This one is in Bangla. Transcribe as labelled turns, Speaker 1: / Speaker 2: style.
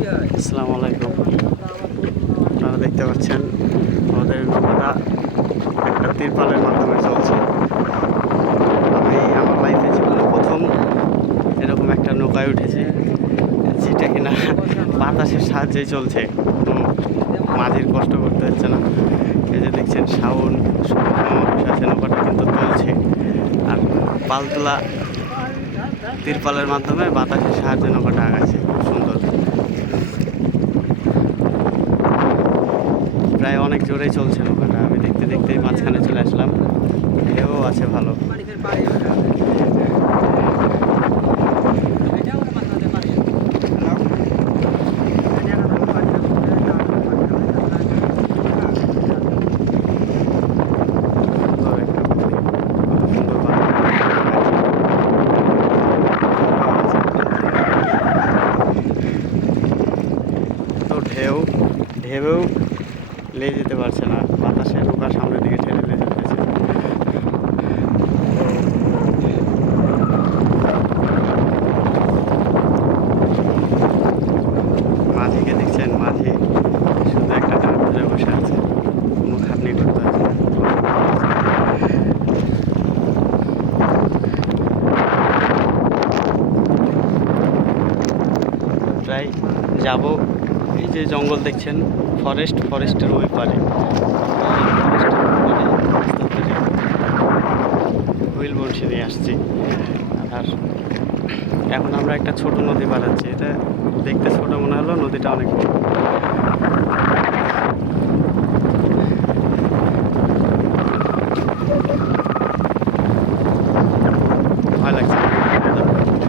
Speaker 1: আসসালামু আলাইকুম। আপনারা দেখতে পাচ্ছেন, আমাদের নৌকাটা একটা তিরপালের মাধ্যমে চলছে। আমি আমার লাইফে জীবনে প্রথম এরকম একটা নৌকায় উঠেছি, যেটা কিনা বাতাসের সাহায্যেই চলছে। মাঝির কষ্ট করতে হচ্ছে না। এই যে দেখছেন, শাওন আছে, নৌকাটা কিন্তু চলছে আর পালতোলা তিরপালের মাধ্যমে বাতাসের সাহায্যে নৌকাটা আগাচ্ছে। খুব সুন্দর প্রায় অনেক জোরে চলছে নৌকাটা। আমি দেখতে দেখতে মাঝখানে চলে আসলাম। ঢেউ আছে ভালো। ঢেউ ঢেউও লেগে যেতে পারছে না, বাতাসে নৌকা সামনের দিকে ঠেলে লেগে যেতেছে মাঝিকে দেখছেন? মাঝি শুধু একটা ডাক ধরে বসে আছে, কোনো খাটনি ঢুকতে না প্রায় যাব এই যে জঙ্গল দেখছেন ফরেস্ট ফরেস্টের ওই পারে। হুইল বংশে নিয়ে আসছি। আর এখন আমরা একটা ছোট নদী হচ্ছি এটা দেখতে ছোট মনে হলো, নদীটা অনেক